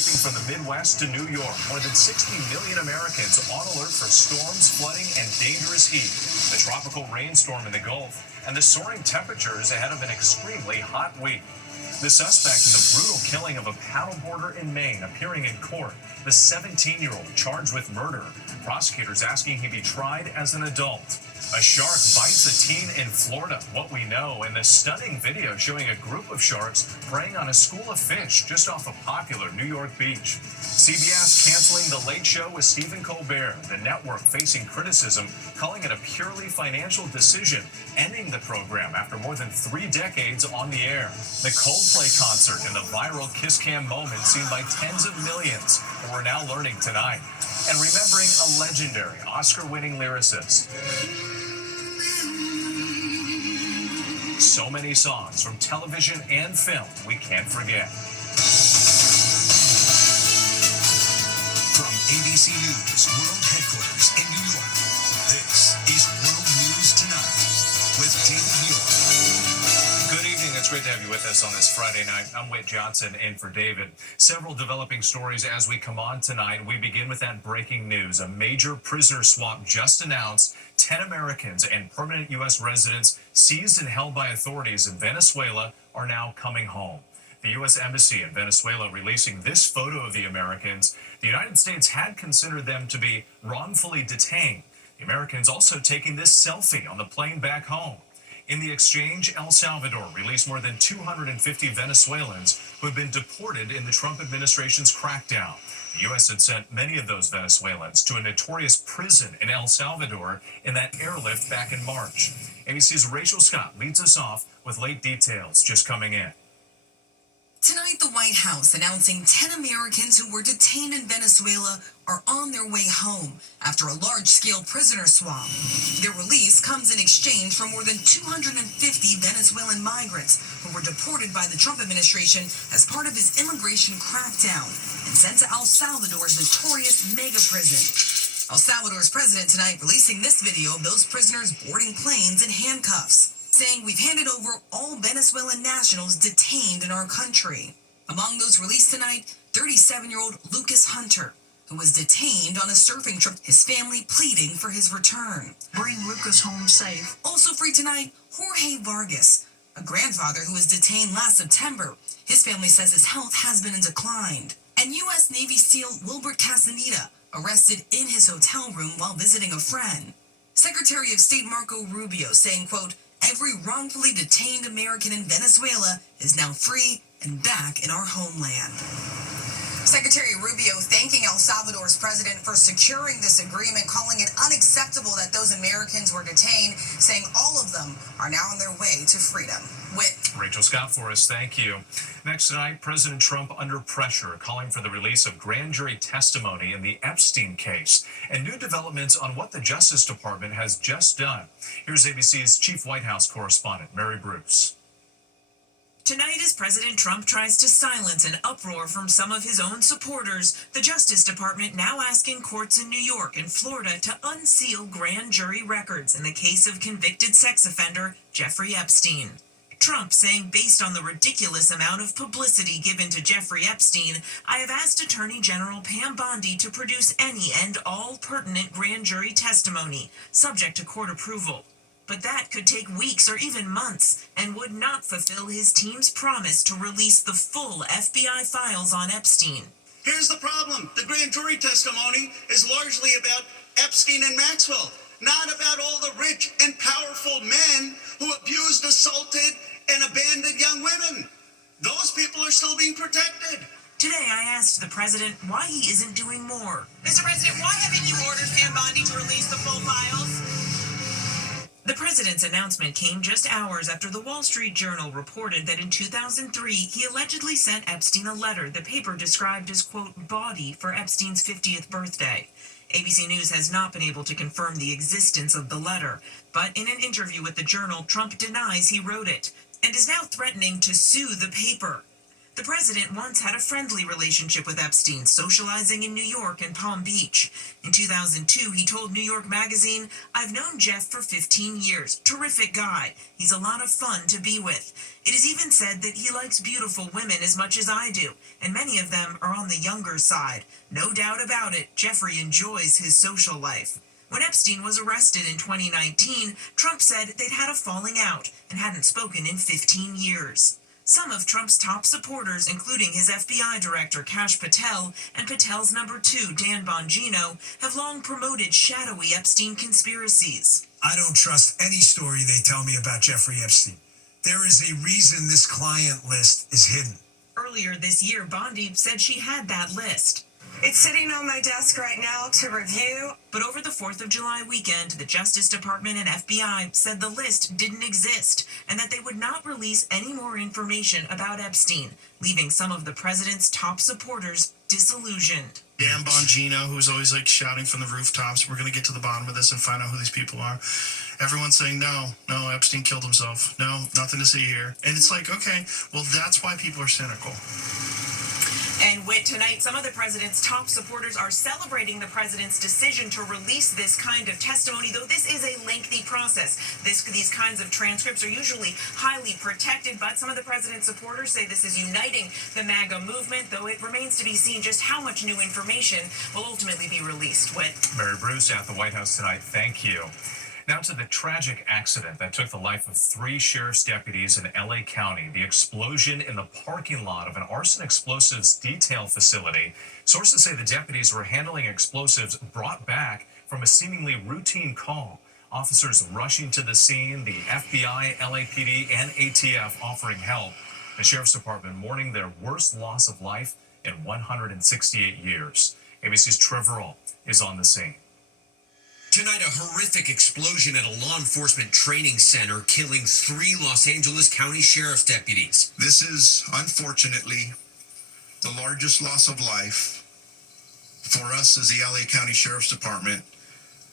From the Midwest to New York, more than 60 million Americans on alert for storms, flooding, and dangerous heat. The tropical rainstorm in the Gulf and the soaring temperatures ahead of an extremely hot week. The suspect in the brutal killing of a paddleboarder in Maine appearing in court. The 17-year-old charged with murder. Prosecutors asking he be tried as an adult. A shark bites a teen in Florida. What we know, and the stunning video showing a group of sharks preying on a school of fish just off a popular New York beach. CBS canceling The Late Show with Stephen Colbert. The network facing criticism, calling it a purely financial decision, ending the program after more than 3 decades on the air. The Coldplay concert and the viral kiss cam moment seen by tens of millions, and we're now learning tonight. And remembering a legendary Oscar-winning lyricist. So many songs from television and film we can't forget. From ABC News World Headquarters in New York, this is World News Tonight with David Muir. Good evening. It's great to have you with us on this Friday night. I'm Whit Johnson in for David. Several developing stories as we come on tonight. We begin with that breaking news. A major prisoner swap just announced. 10 Americans and permanent U.S. residents seized and held by authorities in Venezuela are now coming home. The U.S. Embassy in Venezuela releasing this photo of the Americans. The United States had considered them to be wrongfully detained. The Americans also taking this selfie on the plane back home. In the exchange, El Salvador released more than 250 Venezuelans who had been deported in the Trump administration's crackdown. The U.S. had sent many of those Venezuelans to a notorious prison in El Salvador in that airlift back in March. ABC's Rachel Scott leads us off with late details just coming in. Tonight, the White House announcing 10 Americans who were detained in Venezuela are on their way home after a large-scale prisoner swap. Their release comes in exchange for more than 250 Venezuelan migrants who were deported by the Trump administration as part of his immigration crackdown and sent to El Salvador's notorious mega prison. El Salvador's president tonight releasing this video of those prisoners boarding planes in handcuffs, saying we've handed over all Venezuelan nationals detained in our country. Among those released tonight, 37-year-old Lucas Hunter, who was detained on a surfing trip, his family pleading for his return. Bring Lucas home safe. Also free tonight, Jorge Vargas, a grandfather who was detained last September. His family says his health has been in decline. And U.S. Navy SEAL Wilbert Castaneda, arrested in his hotel room while visiting a friend. Secretary of State Marco Rubio saying, quote, every wrongfully detained American in Venezuela is now free and back in our homeland. Secretary Rubio thanking El Salvador's president for securing this agreement, calling it unacceptable that those Americans were detained, saying all of them are now on their way to freedom. Rachel Scott for us, thank you. Next tonight, President Trump under pressure, calling for the release of grand jury testimony in the Epstein case, and new developments on what the Justice Department has just done. Here's ABC's chief White House correspondent, Mary Bruce. Tonight, as President Trump tries to silence an uproar from some of his own supporters, the Justice Department now asking courts in New York and Florida to unseal grand jury records in the case of convicted sex offender Jeffrey Epstein. Trump saying, based on the ridiculous amount of publicity given to Jeffrey Epstein, I have asked Attorney General Pam Bondi to produce any and all pertinent grand jury testimony, subject to court approval. But that could take weeks or even months and would not fulfill his team's promise to release the full FBI files on Epstein. Here's the problem. The grand jury testimony is largely about Epstein and Maxwell, not about all the rich and powerful men who abused, assaulted, and abandoned young women. Those people are still being protected. Today, I asked the president why he isn't doing more. Mr. President, why haven't you ordered Pam Bondi to release the full files? The president's announcement came just hours after the Wall Street Journal reported that in 2003, he allegedly sent Epstein a letter the paper described as, quote, bawdy for Epstein's 50th birthday. ABC News has not been able to confirm the existence of the letter, but in an interview with the Journal, Trump denies he wrote it and is now threatening to sue the paper. The president once had a friendly relationship with Epstein, socializing in New York and Palm Beach. In 2002, he told New York Magazine, "I've known Jeff for 15 years. Terrific guy. He's a lot of fun to be with. It is even said that he likes beautiful women as much as I do, and many of them are on the younger side. No doubt about it, Jeffrey enjoys his social life." When Epstein was arrested in 2019, Trump said they'd had a falling out and hadn't spoken in 15 years. Some of Trump's top supporters, including his FBI director Kash Patel and Patel's number 2, Dan Bongino, have long promoted shadowy Epstein conspiracies. I don't trust any story they tell me about Jeffrey Epstein. There is a reason this client list is hidden. Earlier this year, Bondi said she had that list. It's sitting on my desk right now to review. But over the 4th of July weekend, the Justice Department and FBI said the list didn't exist and that they would not release any more information about Epstein, leaving some of the president's top supporters disillusioned. Dan Bongino, who's always like shouting from the rooftops, we're going to get to the bottom of this and find out who these people are. Everyone's saying, no, Epstein killed himself. No, nothing to see here. And it's like, okay, well, that's why people are cynical. And with tonight, some of the president's top supporters are celebrating the president's decision to release this kind of testimony, though this is a lengthy process. These kinds of transcripts are usually highly protected, but some of the president's supporters say this is uniting the MAGA movement, though it remains to be seen just how much new information will ultimately be released. With Mary Bruce at the White House tonight, thank you. Now to the tragic accident that took the life of 3 sheriff's deputies in LA County, the explosion in the parking lot of an arson explosives detail facility. Sources say the deputies were handling explosives brought back from a seemingly routine call. Officers rushing to the scene, the FBI, LAPD, and ATF offering help. The Sheriff's Department mourning their worst loss of life in 168 years. ABC's Trevor Ault is on the scene. Tonight, a horrific explosion at a law enforcement training center, killing 3 Los Angeles County Sheriff's deputies. This is, unfortunately, the largest loss of life for us as the LA County Sheriff's Department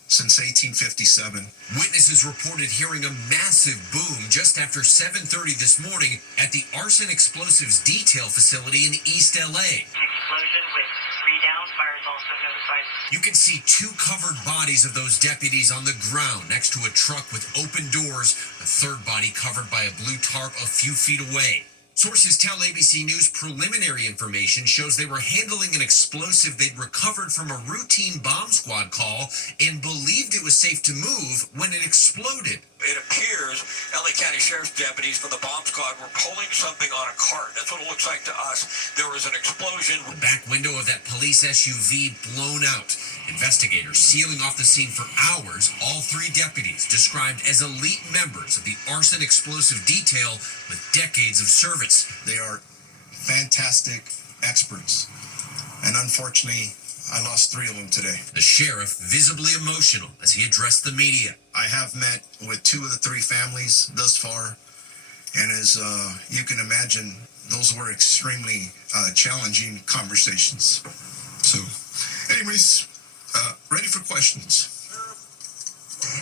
since 1857. Witnesses reported hearing a massive boom just after 7:30 this morning at the arson explosives detail facility in East LA. Explosion with 3 down, fire is also notified. You can see 2 covered bodies of those deputies on the ground next to a truck with open doors, a 3rd body covered by a blue tarp a few feet away. Sources tell ABC News preliminary information shows they were handling an explosive they'd recovered from a routine bomb squad call and believed it was safe to move when it exploded. It appears LA County Sheriff's deputies from the bomb squad were pulling something on a cart. That's what it looks like to us. There was an explosion. The back window of that police SUV blown out. Investigators sealing off the scene for hours. All 3 deputies described as elite members of the arson explosive detail with decades of service. They are fantastic experts. And unfortunately, I lost 3 of them today. The sheriff visibly emotional as he addressed the media. I have met with 2 of the 3 families thus far, and as you can imagine, those were extremely challenging conversations. So, anyways, ready for questions.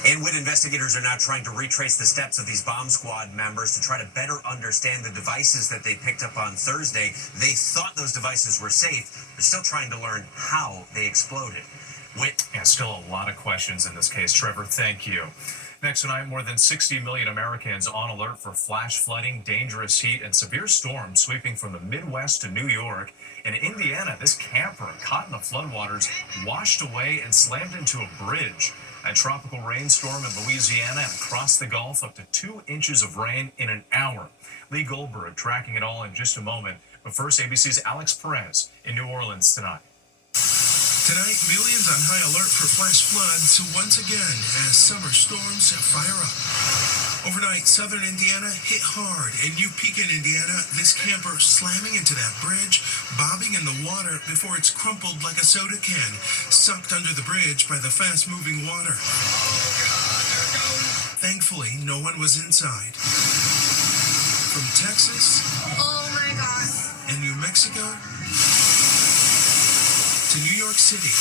And when investigators are now trying to retrace the steps of these bomb squad members to try to better understand the devices that they picked up on Thursday, they thought those devices were safe. They're still trying to learn how they exploded. Still a lot of questions in this case. Trevor, thank you. Next tonight, more than 60 million Americans on alert for flash flooding, dangerous heat, and severe storms sweeping from the Midwest to New York. In Indiana, this camper caught in the floodwaters washed away and slammed into a bridge. A tropical rainstorm in Louisiana and across the Gulf, up to 2 inches of rain in an hour. Lee Goldberg tracking it all in just a moment. But first, ABC's Alex Perez in New Orleans tonight. Tonight, millions on high alert for flash floods once again as summer storms fire up. Overnight, southern Indiana hit hard. In New Pekin, Indiana, this camper slamming into that bridge, bobbing in the water before it's crumpled like a soda can, sucked under the bridge by the fast-moving water. Thankfully, no one was inside. From Texas, Oh my God. and New Mexico, to New York City.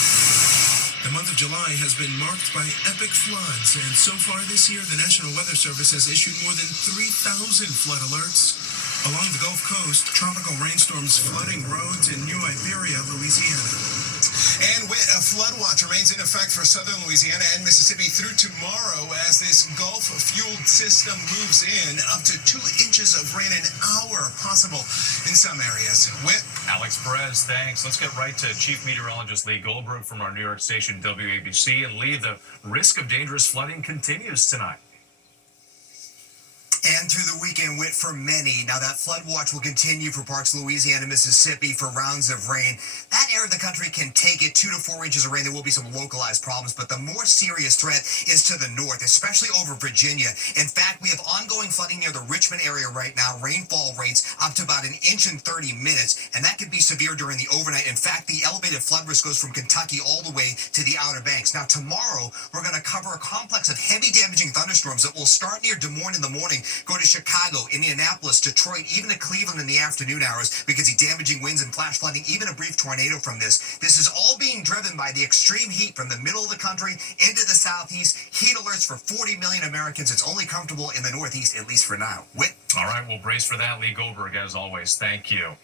The month of July has been marked by epic floods, and so far this year, the National Weather Service has issued more than 3,000 flood alerts. Along the Gulf Coast, tropical rainstorms flooding roads in New Iberia, Louisiana. And a flood watch remains in effect for southern Louisiana and Mississippi through tomorrow as this Gulf-fueled system moves in. Up to 2 inches of rain an hour possible in some areas. Alex Perez, thanks. Let's get right to Chief Meteorologist Lee Goldberg from our New York station WABC. And Lee, the risk of dangerous flooding continues tonight. And through the weekend, Whit, for many. Now, that flood watch will continue for parts of Louisiana, Mississippi for rounds of rain. That area of the country can take it 2 to 4 inches of rain. There will be some localized problems, but the more serious threat is to the north, especially over Virginia. In fact, we have ongoing flooding near the Richmond area right now. Rainfall rates up to about 1 inch in 30 minutes, and that could be severe during the overnight. In fact, the elevated flood risk goes from Kentucky all the way to the Outer Banks. Now, tomorrow, we're going to cover a complex of heavy damaging thunderstorms that will start near Des Moines in the morning, go to Chicago, Indianapolis, Detroit, even to Cleveland in the afternoon hours. We could see damaging winds and flash flooding, even a brief tornado from this. This is all being driven by the extreme heat from the middle of the country into the southeast. Heat alerts for 40 million Americans. It's only comfortable in the northeast, at least for now. Whit? All right, we'll brace for that. Lee Goldberg, as always. Thank you.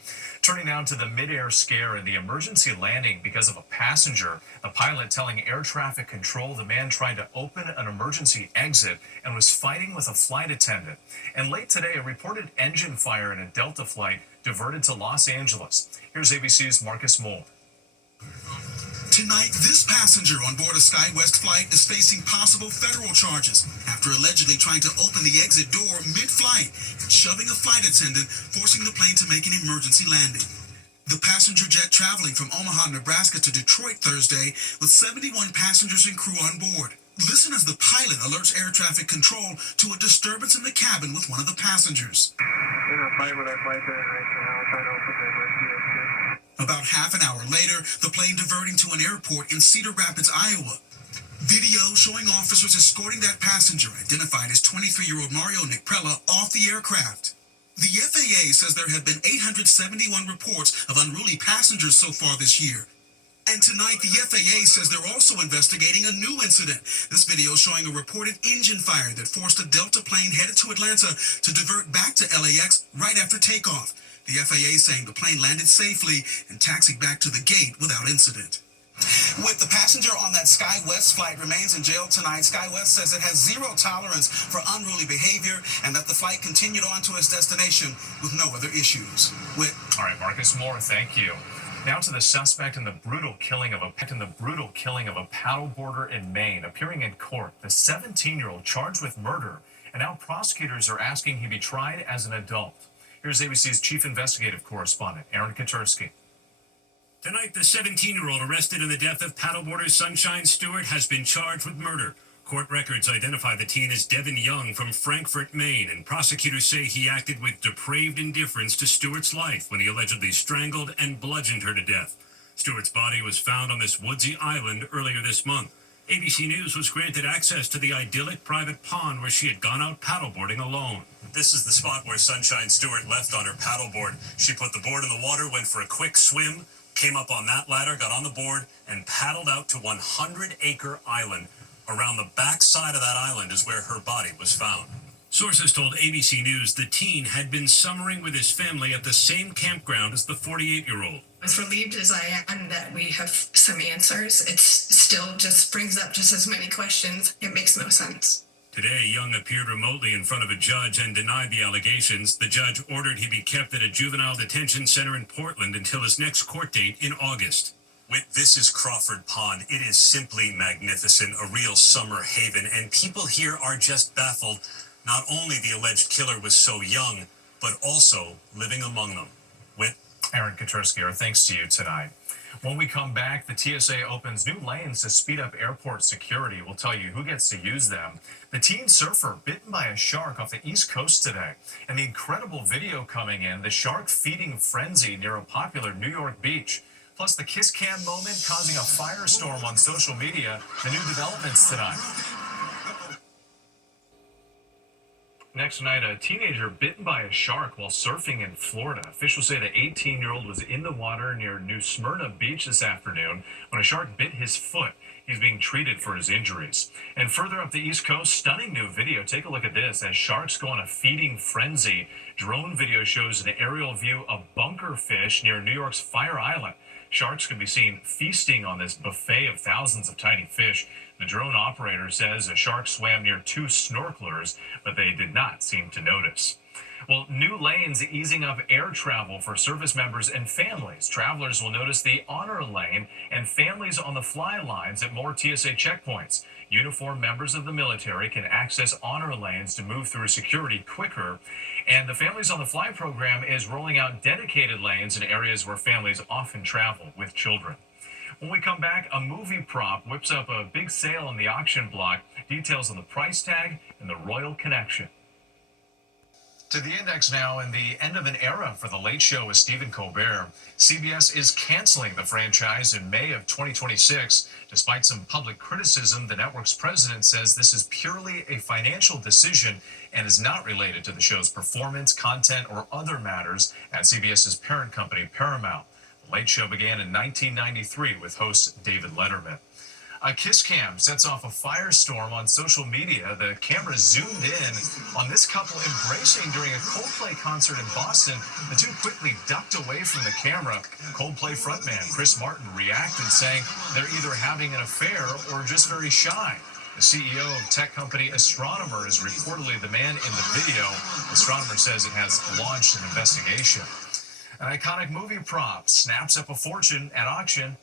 Turning now to the mid-air scare and the emergency landing because of a passenger. The pilot telling air traffic control the man tried to open an emergency exit and was fighting with a flight attendant. And late today, a reported engine fire in a Delta flight diverted to Los Angeles. Here's ABC's Marcus Moore. Tonight, this passenger on board a SkyWest flight is facing possible federal charges after allegedly trying to open the exit door mid-flight and shoving a flight attendant, forcing the plane to make an emergency landing. The passenger jet traveling from Omaha, Nebraska to Detroit Thursday with 71 passengers and crew on board. Listen as the pilot alerts air traffic control to a disturbance in the cabin with one of the passengers. In a fight with our flight attendant right now, trying to open the emergency exit. About half an hour later, the plane diverting to an airport in Cedar Rapids, Iowa. Video showing officers escorting that passenger, identified as 23-year-old Mario Nickprella, off the aircraft. The FAA says there have been 871 reports of unruly passengers so far this year. And tonight, the FAA says they're also investigating a new incident. This video showing a reported engine fire that forced a Delta plane headed to Atlanta to divert back to LAX right after takeoff. The FAA saying the plane landed safely and taxied back to the gate without incident. With the passenger on that SkyWest flight remains in jail tonight, SkyWest says it has zero tolerance for unruly behavior and that the flight continued on to its destination with no other issues. All right, Marcus Moore, thank you. Now to the suspect in the brutal killing of a paddleboarder in Maine, appearing in court. The 17-year-old charged with murder, and now prosecutors are asking he be tried as an adult. Here's ABC's chief investigative correspondent, Aaron Katursky. Tonight, the 17-year-old arrested in the death of paddleboarder Sunshine Stewart has been charged with murder. Court records identify the teen as Devin Young from Frankfort, Maine, and prosecutors say he acted with depraved indifference to Stewart's life when he allegedly strangled and bludgeoned her to death. Stewart's body was found on this woodsy island earlier this month. ABC News was granted access to the idyllic private pond where she had gone out paddleboarding alone. This is the spot where Sunshine Stewart left on her paddleboard. She put the board in the water, went for a quick swim, came up on that ladder, got on the board, and paddled out to 100-acre island. Around the back side of that island is where her body was found. Sources told ABC News the teen had been summering with his family at the same campground as the 48-year-old. As relieved as I am that we have some answers, it still just brings up just as many questions. It makes no sense. Today, Young appeared remotely in front of a judge and denied the allegations. The judge ordered he be kept at a juvenile detention center in Portland until his next court date in August. This is Crawford Pond. It is simply magnificent, a real summer haven, and people here are just baffled. Not only the alleged killer was so young, but also living among them. Aaron Katursky, our thanks to you tonight. When we come back, the TSA opens new lanes to speed up airport security. We'll tell you who gets to use them. The teen surfer bitten by a shark off the East Coast today. And the incredible video coming in, the shark feeding frenzy near a popular New York beach. Plus the kiss cam moment causing a firestorm on social media. The new developments tonight. Next tonight, a teenager bitten by a shark while surfing in Florida. Officials say the 18-year-old was in the water near New Smyrna Beach this afternoon when a shark bit his foot. He's being treated for his injuries. And further up the East Coast, stunning new video. Take a look at this. As sharks go on a feeding frenzy, drone video shows an aerial view of bunker fish near New York's Fire Island. Sharks can be seen feasting on this buffet of thousands of tiny fish. The drone operator says a shark swam near 2 snorkelers, but they did not seem to notice. Well, new lanes easing up air travel for service members and families. Travelers will notice the honor lane and families on the fly lines at more TSA checkpoints. Uniformed members of the military can access honor lanes to move through security quicker. And the Families on the Fly program is rolling out dedicated lanes in areas where families often travel with children. When we come back, a movie prop whips up a big sale in the auction block. Details on the price tag and the royal connection. To the index now, and the end of an era for The Late Show with Stephen Colbert. CBS is canceling the franchise in May of 2026. Despite some public criticism, the network's president says this is purely a financial decision and is not related to the show's performance, content, or other matters at CBS's parent company, Paramount. The Late Show began in 1993 with host David Letterman. A kiss cam sets off a firestorm on social media. The camera zoomed in on this couple embracing during a Coldplay concert in Boston. The two quickly ducked away from the camera. Coldplay frontman Chris Martin reacted, saying they're either having an affair or just very shy. The CEO of tech company Astronomer is reportedly the man in the video. Astronomer says it has launched an investigation. An iconic movie prop snaps up a fortune at auction.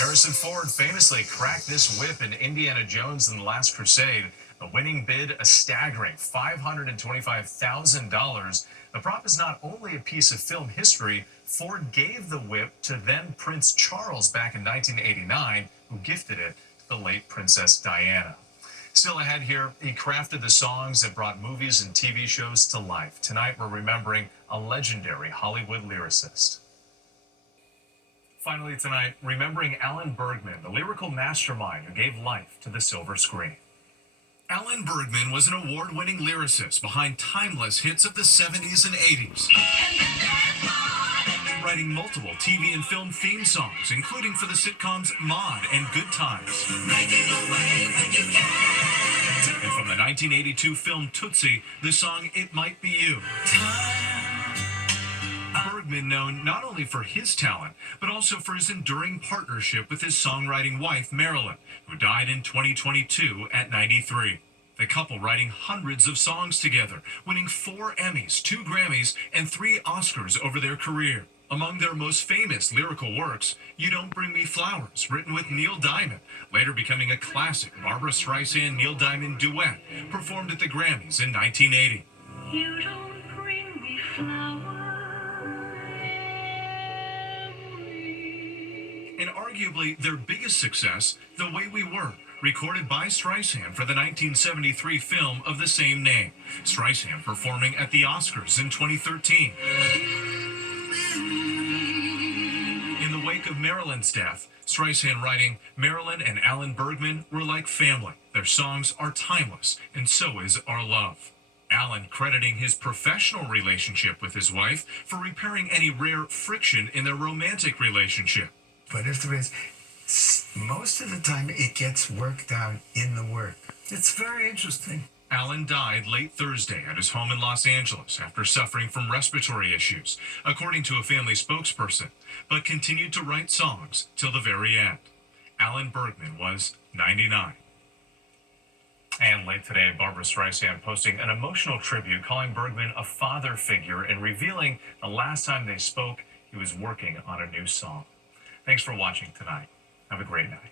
Harrison Ford famously cracked this whip in Indiana Jones and the Last Crusade. The winning bid, a staggering $525,000. The prop is not only a piece of film history. Ford gave the whip to then Prince Charles back in 1989, who gifted it to the late Princess Diana. Still ahead here, he crafted the songs that brought movies and TV shows to life. Tonight, we're remembering a legendary Hollywood lyricist. Finally tonight, remembering Alan Bergman, the lyrical mastermind who gave life to the silver screen. Alan Bergman was an award-winning lyricist behind timeless hits of the 70s and 80s. Writing multiple TV and film theme songs, including for the sitcoms Maude and Good Times. And from the 1982 film Tootsie, the song It Might Be You. Bergman, known not only for his talent, but also for his enduring partnership with his songwriting wife, Marilyn, who died in 2022 at 93. The couple writing hundreds of songs together, winning 4 Emmys, 2 Grammys, and 3 Oscars over their career. Among their most famous lyrical works, You Don't Bring Me Flowers, written with Neil Diamond, later becoming a classic Barbra Streisand-Neil Diamond duet, performed at the Grammys in 1980. You don't bring me flowers. And arguably their biggest success, The Way We Were, recorded by Streisand for the 1973 film of the same name. Streisand performing at the Oscars in 2013. In the wake of Marilyn's death, Streisand writing, Marilyn and Alan Bergman were like family. Their songs are timeless, and so is our love. Alan crediting his professional relationship with his wife for repairing any rare friction in their romantic relationship. But if there is, most of the time it gets worked out in the work. It's very interesting. Alan died late Thursday at his home in Los Angeles after suffering from respiratory issues, according to a family spokesperson, but continued to write songs till the very end. Alan Bergman was 99. And late today, Barbra Streisand posting an emotional tribute, calling Bergman a father figure and revealing the last time they spoke, he was working on a new song. Thanks for watching tonight. Have a great night.